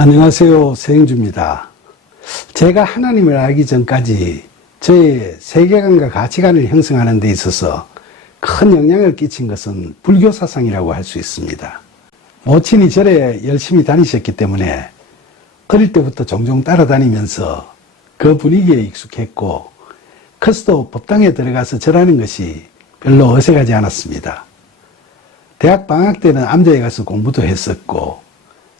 안녕하세요. 서영주입니다. 제가 하나님을 알기 전까지 저의 세계관과 가치관을 형성하는 데 있어서 큰 영향을 끼친 것은 불교 사상이라고 할 수 있습니다. 모친이 절에 열심히 다니셨기 때문에 어릴 때부터 종종 따라다니면서 그 분위기에 익숙했고, 커서도 법당에 들어가서 절하는 것이 별로 어색하지 않았습니다. 대학 방학 때는 암대에 가서 공부도 했었고,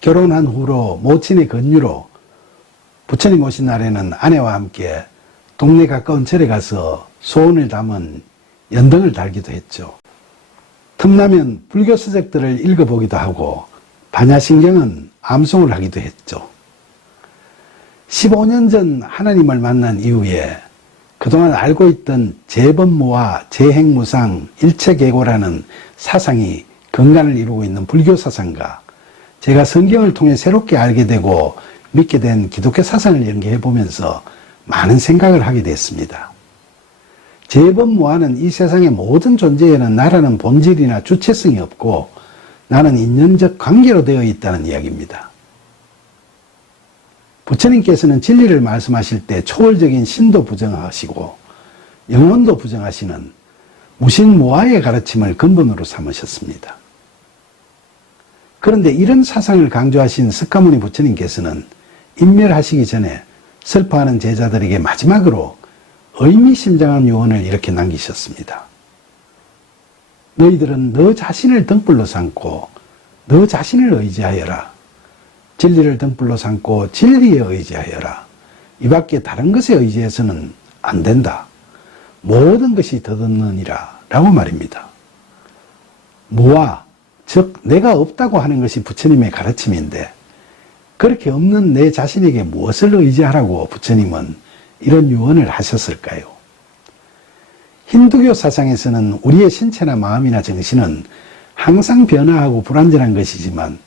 결혼한 후로 모친의 권유로 부처님 오신 날에는 아내와 함께 동네 가까운 절에 가서 소원을 담은 연등을 달기도 했죠. 틈나면 불교 서적들을 읽어보기도 하고 반야신경은 암송을 하기도 했죠. 15년 전 하나님을 만난 이후에 그동안 알고 있던 재범무와 재행무상 일체계고라는 사상이 근간을 이루고 있는 불교 사상과 제가 성경을 통해 새롭게 알게 되고 믿게 된 기독교 사상을 연계해 보면서 많은 생각을 하게 됐습니다. 재범무화는 이 세상의 모든 존재에는 나라는 본질이나 주체성이 없고 나는 인연적 관계로 되어 있다는 이야기입니다. 부처님께서는 진리를 말씀하실 때 초월적인 신도 부정하시고 영혼도 부정하시는 무신무화의 가르침을 근본으로 삼으셨습니다. 그런데 이런 사상을 강조하신 석가모니 부처님께서는 인멸하시기 전에 슬퍼하는 제자들에게 마지막으로 의미심장한 유언을 이렇게 남기셨습니다. 너희들은 너 자신을 등불로 삼고 너 자신을 의지하여라. 진리를 등불로 삼고 진리에 의지하여라. 이 밖에 다른 것에 의지해서는 안 된다. 모든 것이 덧없느니라 라고 말입니다. 무아, 즉 내가 없다고 하는 것이 부처님의 가르침인데 그렇게 없는 내 자신에게 무엇을 의지하라고 부처님은 이런 유언을 하셨을까요? 힌두교 사상에서는 우리의 신체나 마음이나 정신은 항상 변화하고 불완전한 것이지만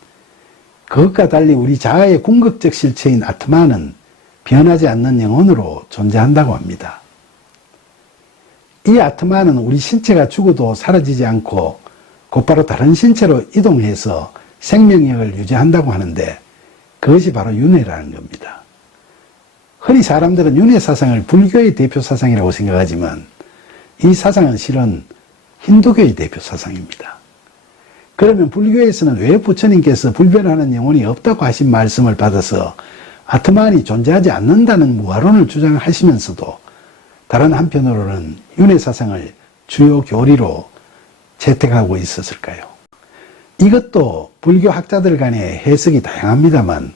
그것과 달리 우리 자아의 궁극적 실체인 아트마는 변하지 않는 영혼으로 존재한다고 합니다. 이 아트마는 우리 신체가 죽어도 사라지지 않고 곧바로 다른 신체로 이동해서 생명력을 유지한다고 하는데 그것이 바로 윤회라는 겁니다. 흔히 사람들은 윤회 사상을 불교의 대표 사상이라고 생각하지만 이 사상은 실은 힌두교의 대표 사상입니다. 그러면 불교에서는 왜 부처님께서 불변하는 영혼이 없다고 하신 말씀을 받아서 아트만이 존재하지 않는다는 무아론을 주장하시면서도 다른 한편으로는 윤회 사상을 주요 교리로 채택하고 있었을까요? 이것도 불교 학자들 간의 해석이 다양합니다만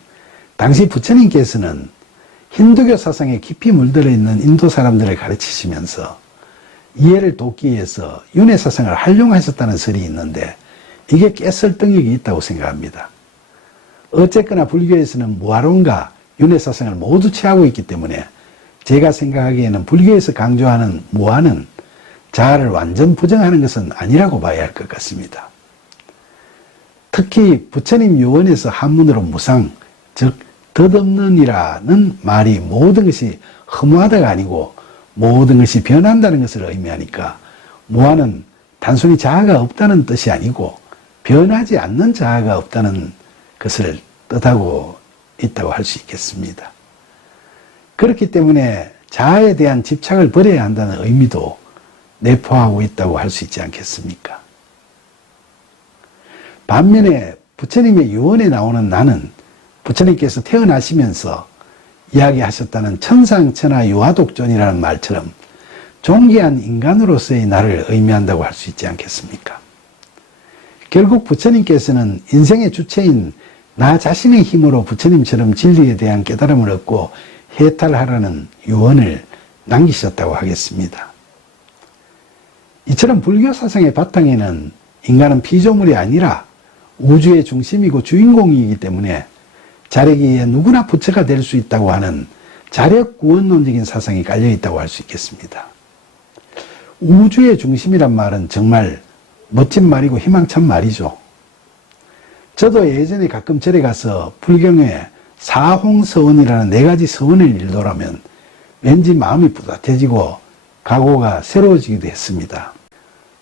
당시 부처님께서는 힌두교 사상에 깊이 물들어 있는 인도 사람들을 가르치시면서 이해를 돕기 위해서 윤회 사상을 활용하셨다는 설이 있는데 이게 꽤 설득력이 있다고 생각합니다. 어쨌거나 불교에서는 무아론과 윤회 사상을 모두 취하고 있기 때문에 제가 생각하기에는 불교에서 강조하는 무아는 자아를 완전 부정하는 것은 아니라고 봐야 할 것 같습니다. 특히 부처님 유언에서 한문으로 무상, 즉 덧없느니라는 말이 모든 것이 허무하다가 아니고 모든 것이 변한다는 것을 의미하니까 무아는 단순히 자아가 없다는 뜻이 아니고 변하지 않는 자아가 없다는 것을 뜻하고 있다고 할 수 있겠습니다. 그렇기 때문에 자아에 대한 집착을 버려야 한다는 의미도 내포하고 있다고 할 수 있지 않겠습니까? 반면에 부처님의 유언에 나오는 나는 부처님께서 태어나시면서 이야기하셨다는 천상천하 유아독존이라는 말처럼 존귀한 인간으로서의 나를 의미한다고 할 수 있지 않겠습니까? 결국 부처님께서는 인생의 주체인 나 자신의 힘으로 부처님처럼 진리에 대한 깨달음을 얻고 해탈하라는 유언을 남기셨다고 하겠습니다. 이처럼 불교 사상의 바탕에는 인간은 피조물이 아니라 우주의 중심이고 주인공이기 때문에 자력에 누구나 부처가 될 수 있다고 하는 자력구원론적인 사상이 깔려있다고 할 수 있겠습니다. 우주의 중심이란 말은 정말 멋진 말이고 희망찬 말이죠. 저도 예전에 가끔 절에 가서 불경에 사홍서원이라는 4가지 서원을 일도라면 왠지 마음이 뿌듯해지고 각오가 새로워지기도 했습니다.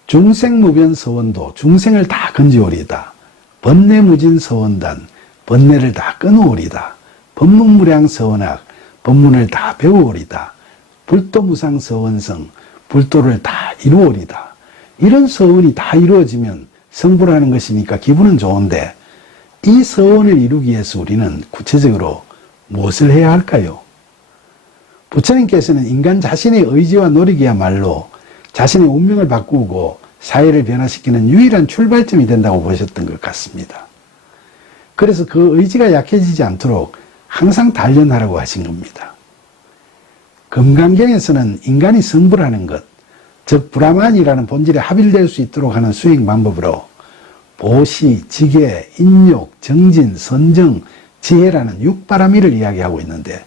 중생무변 서원도 중생을 다 건지오리다. 번뇌무진 서원단 번뇌를 다 끊어오리다. 법문무량서원학, 법문을 다 배워오리다. 불도무상서원성, 불도를 다 이루어오리다. 이런 서원이 다 이루어지면 성불하는 것이니까 기분은 좋은데 이 서원을 이루기 위해서 우리는 구체적으로 무엇을 해야 할까요? 부처님께서는 인간 자신의 의지와 노력이야말로 자신의 운명을 바꾸고 사회를 변화시키는 유일한 출발점이 된다고 보셨던 것 같습니다. 그래서 그 의지가 약해지지 않도록 항상 단련하라고 하신 겁니다. 금강경에서는 인간이 성불하는 것, 즉 브라만이라는 본질에 합일될 수 있도록 하는 수행 방법으로 보시, 지계, 인욕, 정진, 선정, 지혜라는 육바라미를 이야기하고 있는데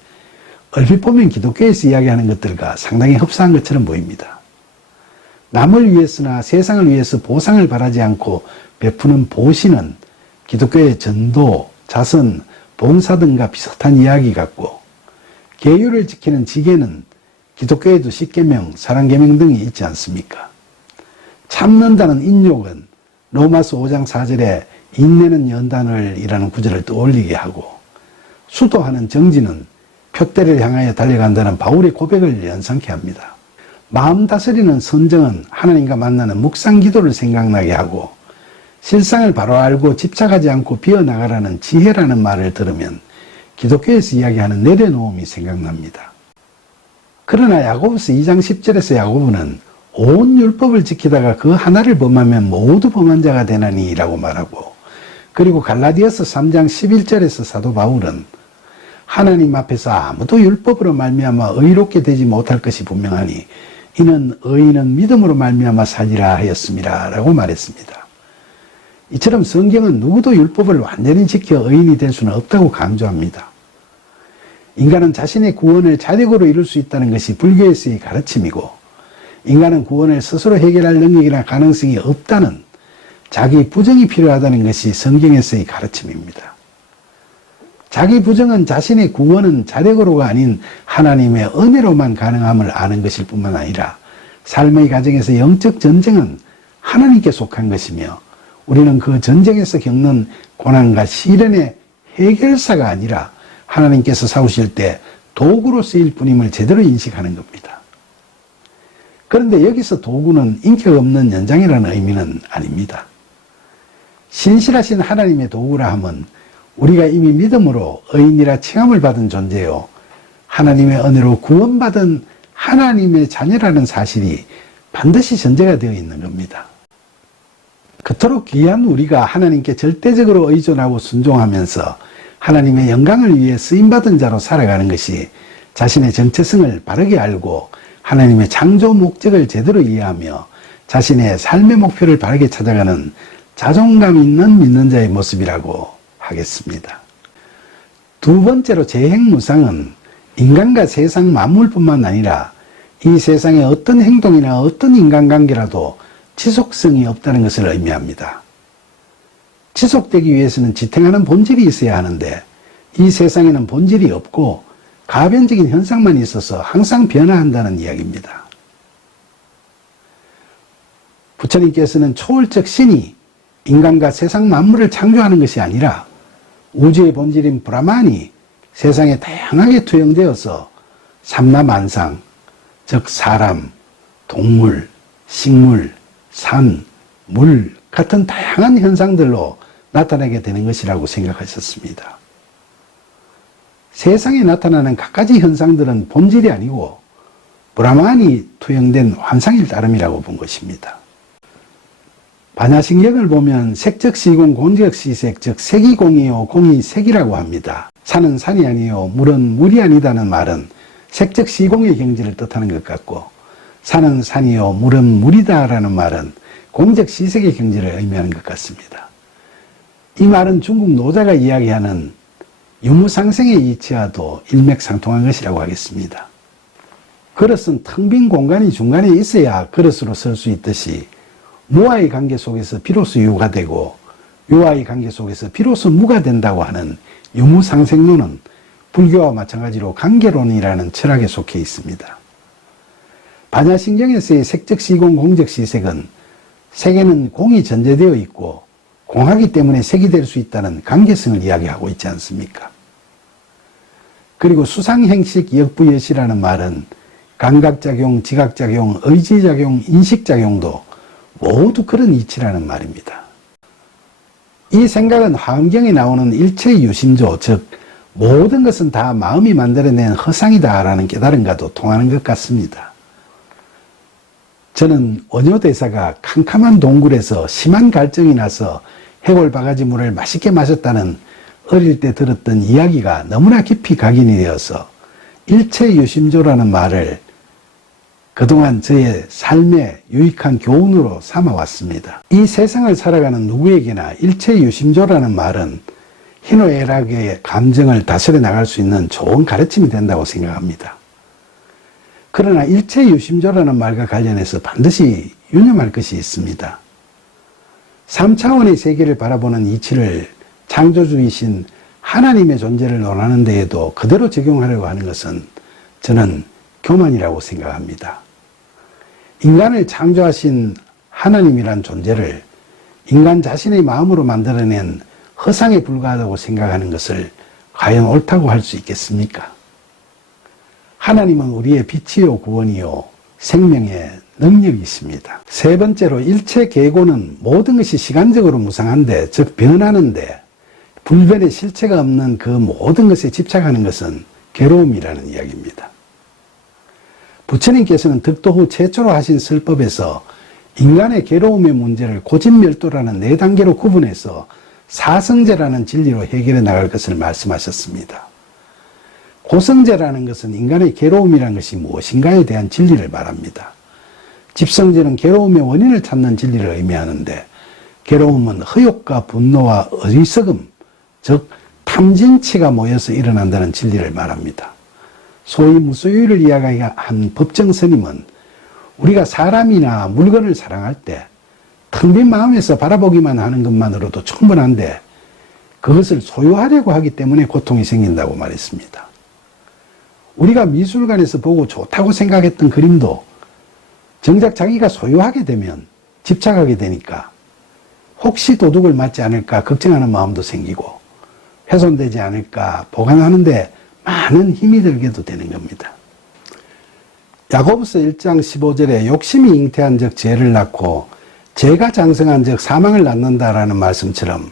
얼핏 보면 기독교에서 이야기하는 것들과 상당히 흡사한 것처럼 보입니다. 남을 위해서나 세상을 위해서 보상을 바라지 않고 베푸는 보시는 기독교의 전도, 자선, 봉사 등과 비슷한 이야기 같고 계율을 지키는 지계는 기독교에도 십계명, 사랑계명 등이 있지 않습니까? 참는다는 인욕은 로마서 5장 4절에 인내는 연단을 이라는 구절을 떠올리게 하고 수도하는 정진은 표대를 향하여 달려간다는 바울의 고백을 연상케 합니다. 마음 다스리는 선정은 하나님과 만나는 묵상 기도를 생각나게 하고 실상을 바로 알고 집착하지 않고 비어나가라는 지혜라는 말을 들으면 기독교에서 이야기하는 내려놓음이 생각납니다. 그러나 야고보서 2장 10절에서 야고보는 온 율법을 지키다가 그 하나를 범하면 모두 범한 자가 되나니 라고 말하고 그리고 갈라디아서 3장 11절에서 사도 바울은 하나님 앞에서 아무도 율법으로 말미암아 의롭게 되지 못할 것이 분명하니 이는 의인은 믿음으로 말미암아 살리라 하였습니다 라고 말했습니다. 이처럼 성경은 누구도 율법을 완전히 지켜 의인이 될 수는 없다고 강조합니다. 인간은 자신의 구원을 자력으로 이룰 수 있다는 것이 불교에서의 가르침이고 인간은 구원을 스스로 해결할 능력이나 가능성이 없다는 자기 부정이 필요하다는 것이 성경에서의 가르침입니다. 자기 부정은 자신의 구원은 자력으로가 아닌 하나님의 은혜로만 가능함을 아는 것일 뿐만 아니라 삶의 과정에서 영적 전쟁은 하나님께 속한 것이며 우리는 그 전쟁에서 겪는 고난과 시련의 해결사가 아니라 하나님께서 싸우실 때 도구로 쓰일 뿐임을 제대로 인식하는 겁니다. 그런데 여기서 도구는 인격 없는 연장이라는 의미는 아닙니다. 신실하신 하나님의 도구라 함은 우리가 이미 믿음으로 의인이라 칭함을 받은 존재요 하나님의 은혜로 구원받은 하나님의 자녀라는 사실이 반드시 전제가 되어 있는 겁니다. 그토록 귀한 우리가 하나님께 절대적으로 의존하고 순종하면서 하나님의 영광을 위해 쓰임받은 자로 살아가는 것이 자신의 정체성을 바르게 알고 하나님의 창조 목적을 제대로 이해하며 자신의 삶의 목표를 바르게 찾아가는 자존감 있는 믿는 자의 모습이라고 하겠습니다. 두 번째로 재행무상은 인간과 세상 만물뿐만 아니라 이 세상의 어떤 행동이나 어떤 인간관계라도 지속성이 없다는 것을 의미합니다. 지속되기 위해서는 지탱하는 본질이 있어야 하는데 이 세상에는 본질이 없고 가변적인 현상만 있어서 항상 변화한다는 이야기입니다. 부처님께서는 초월적 신이 인간과 세상 만물을 창조하는 것이 아니라 우주의 본질인 브라만이 세상에 다양하게 투영되어서 삼라만상, 즉 사람, 동물, 식물, 산, 물 같은 다양한 현상들로 나타나게 되는 것이라고 생각하셨습니다. 세상에 나타나는 갖가지 현상들은 본질이 아니고 브라만이 투영된 환상일 따름이라고 본 것입니다. 반야신경을 보면 색적 시공, 공적 시색, 즉 색이 공이요 공이 색이라고 합니다. 산은 산이 아니요 물은 물이 아니다는 말은 색적 시공의 경지를 뜻하는 것 같고 산은 산이요 물은 물이다라는 말은 공적 시색의 경지를 의미하는 것 같습니다. 이 말은 중국 노자가 이야기하는 유무상생의 이치와도 일맥상통한 것이라고 하겠습니다. 그릇은 텅 빈 공간이 중간에 있어야 그릇으로 설 수 있듯이 무와의 관계 속에서 비로소 유가 되고 유와의 관계 속에서 비로소 무가 된다고 하는 유무상생론은 불교와 마찬가지로 관계론이라는 철학에 속해 있습니다. 반야신경에서의 색적 시공, 공적 시색은 색에는 공이 전제되어 있고 공하기 때문에 색이 될 수 있다는 관계성을 이야기하고 있지 않습니까? 그리고 수상행식 역부여시라는 말은 감각작용, 지각작용, 의지작용, 인식작용도 모두 그런 이치라는 말입니다. 이 생각은 화엄경에 나오는 일체유심조, 즉 모든 것은 다 마음이 만들어낸 허상이다라는 깨달음과도 통하는 것 같습니다. 저는 원효대사가 캄캄한 동굴에서 심한 갈증이 나서 해골바가지 물을 맛있게 마셨다는 어릴 때 들었던 이야기가 너무나 깊이 각인이 되어서 일체유심조라는 말을 그동안 저의 삶의 유익한 교훈으로 삼아왔습니다. 이 세상을 살아가는 누구에게나 일체유심조라는 말은 희노애락의 감정을 다스려 나갈 수 있는 좋은 가르침이 된다고 생각합니다. 그러나 일체유심조라는 말과 관련해서 반드시 유념할 것이 있습니다. 3차원의 세계를 바라보는 이치를 창조주이신 하나님의 존재를 논하는 데에도 그대로 적용하려고 하는 것은 저는 교만이라고 생각합니다. 인간을 창조하신 하나님이란 존재를 인간 자신의 마음으로 만들어낸 허상에 불과하다고 생각하는 것을 과연 옳다고 할 수 있겠습니까? 하나님은 우리의 빛이요 구원이요 생명의 능력이십니다. 세 번째로 일체계고는 모든 것이 시간적으로 무상한데, 즉 변하는데 불변의 실체가 없는 그 모든 것에 집착하는 것은 괴로움이라는 이야기입니다. 부처님께서는 득도 후 최초로 하신 설법에서 인간의 괴로움의 문제를 고진멸도라는 4단계로 구분해서 사성제라는 진리로 해결해 나갈 것을 말씀하셨습니다. 고성제라는 것은 인간의 괴로움이라는 것이 무엇인가에 대한 진리를 말합니다. 집성제는 괴로움의 원인을 찾는 진리를 의미하는데, 괴로움은 허욕과 분노와 어리석음, 즉 탐진치가 모여서 일어난다는 진리를 말합니다. 소위 무소유를 이야기한 법정스님은 우리가 사람이나 물건을 사랑할 때 텅 빈 마음에서 바라보기만 하는 것만으로도 충분한데 그것을 소유하려고 하기 때문에 고통이 생긴다고 말했습니다. 우리가 미술관에서 보고 좋다고 생각했던 그림도 정작 자기가 소유하게 되면 집착하게 되니까 혹시 도둑을 맞지 않을까 걱정하는 마음도 생기고 훼손되지 않을까 보관하는데 많은 힘이 들게도 되는 겁니다. 야고보서 1장 15절에 욕심이 잉태한 즉 죄를 낳고 죄가 장성한 즉 사망을 낳는다라는 말씀처럼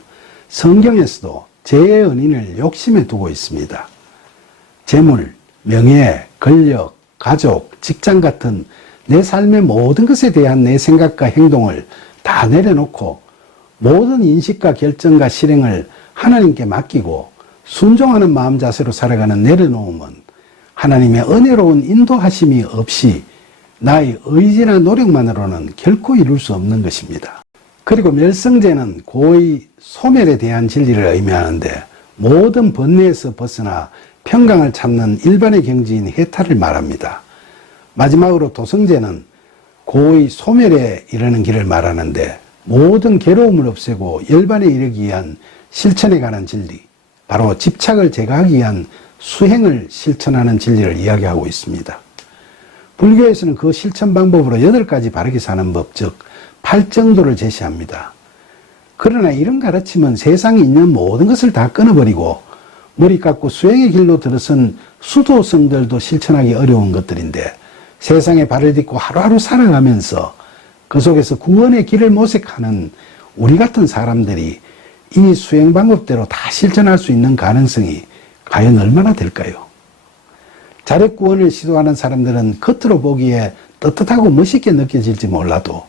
성경에서도 죄의 은인을 욕심에 두고 있습니다. 재물, 명예, 권력, 가족, 직장 같은 내 삶의 모든 것에 대한 내 생각과 행동을 다 내려놓고 모든 인식과 결정과 실행을 하나님께 맡기고 순종하는 마음 자세로 살아가는 내려놓음은 하나님의 은혜로운 인도하심이 없이 나의 의지나 노력만으로는 결코 이룰 수 없는 것입니다. 그리고 멸성제는 고의 소멸에 대한 진리를 의미하는데 모든 번뇌에서 벗어나 평강을 찾는 일반의 경지인 해탈을 말합니다. 마지막으로 도성제는 고의 소멸에 이르는 길을 말하는데 모든 괴로움을 없애고 열반에 이르기 위한 실천에 관한 진리, 바로 집착을 제거하기 위한 수행을 실천하는 진리를 이야기하고 있습니다. 불교에서는 그 실천 방법으로 8가지 바르게 사는 법, 즉 8정도를 제시합니다. 그러나 이런 가르침은 세상에 있는 모든 것을 다 끊어버리고 머리 깎고 수행의 길로 들어선 수도성들도 실천하기 어려운 것들인데, 세상에 발을 딛고 하루하루 살아가면서 그 속에서 구원의 길을 모색하는 우리 같은 사람들이 이 수행 방법대로 다 실천할 수 있는 가능성이 과연 얼마나 될까요? 자력 구원을 시도하는 사람들은 겉으로 보기에 떳떳하고 멋있게 느껴질지 몰라도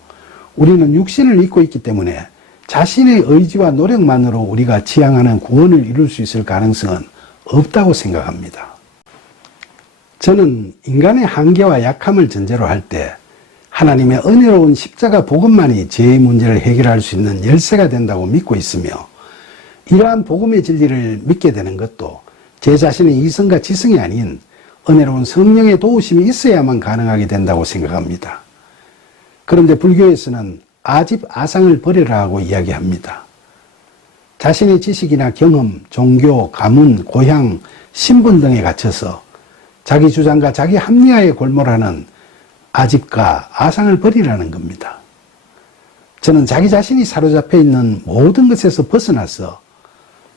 우리는 육신을 입고 있기 때문에 자신의 의지와 노력만으로 우리가 지향하는 구원을 이룰 수 있을 가능성은 없다고 생각합니다. 저는 인간의 한계와 약함을 전제로 할 때 하나님의 은혜로운 십자가 복음만이 죄의 문제를 해결할 수 있는 열쇠가 된다고 믿고 있으며, 이러한 복음의 진리를 믿게 되는 것도 제 자신의 이성과 지성이 아닌 은혜로운 성령의 도우심이 있어야만 가능하게 된다고 생각합니다. 그런데 불교에서는 아집 아상을 버려라 하고 이야기합니다. 자신의 지식이나 경험, 종교, 가문, 고향, 신분 등에 갇혀서 자기 주장과 자기 합리화에 골몰하는 아집과 아상을 버리라는 겁니다. 저는 자기 자신이 사로잡혀 있는 모든 것에서 벗어나서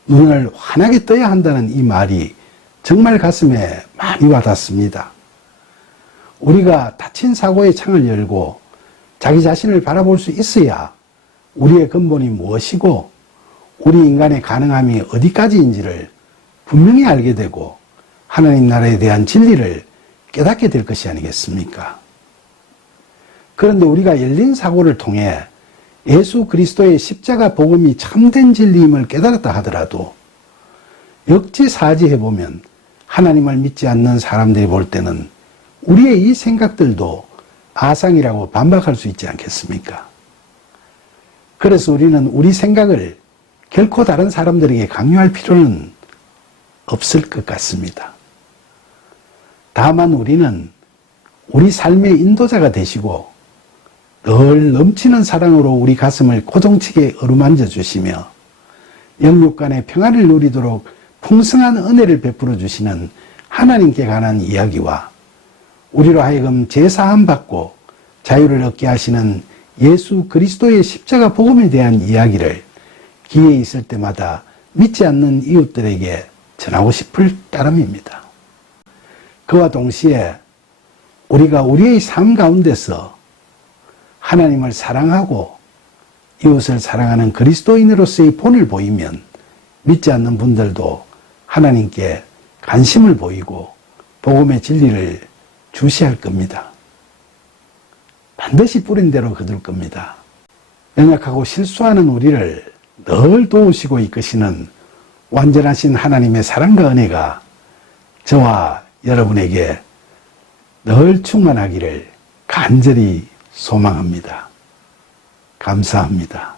눈을 환하게 떠야 한다는 이 말이 정말 가슴에 많이 와닿습니다. 우리가 닫힌 사고의 창을 열고 자기 자신을 바라볼 수 있어야 우리의 근본이 무엇이고 우리 인간의 가능함이 어디까지인지를 분명히 알게 되고 하나님 나라에 대한 진리를 깨닫게 될 것이 아니겠습니까? 그런데 우리가 열린 사고를 통해 예수 그리스도의 십자가 복음이 참된 진리임을 깨달았다 하더라도 역지사지해보면 하나님을 믿지 않는 사람들이 볼 때는 우리의 이 생각들도 아상이라고 반박할 수 있지 않겠습니까? 그래서 우리는 우리 생각을 결코 다른 사람들에게 강요할 필요는 없을 것 같습니다. 다만 우리는 우리 삶의 인도자가 되시고 늘 넘치는 사랑으로 우리 가슴을 고동치게 어루만져 주시며 영육 간의 평안을 누리도록 풍성한 은혜를 베풀어 주시는 하나님께 관한 이야기와 우리로 하여금 제사함 받고 자유를 얻게 하시는 예수 그리스도의 십자가 복음에 대한 이야기를 기회 있을 때마다 믿지 않는 이웃들에게 전하고 싶을 따름입니다. 그와 동시에 우리가 우리의 삶 가운데서 하나님을 사랑하고 이웃을 사랑하는 그리스도인으로서의 본을 보이면 믿지 않는 분들도 하나님께 관심을 보이고 복음의 진리를 주시할 겁니다. 반드시 뿌린 대로 거둘 겁니다. 연약하고 실수하는 우리를 늘 도우시고 이끄시는 완전하신 하나님의 사랑과 은혜가 저와 여러분에게 늘 충만하기를 간절히 소망합니다. 감사합니다.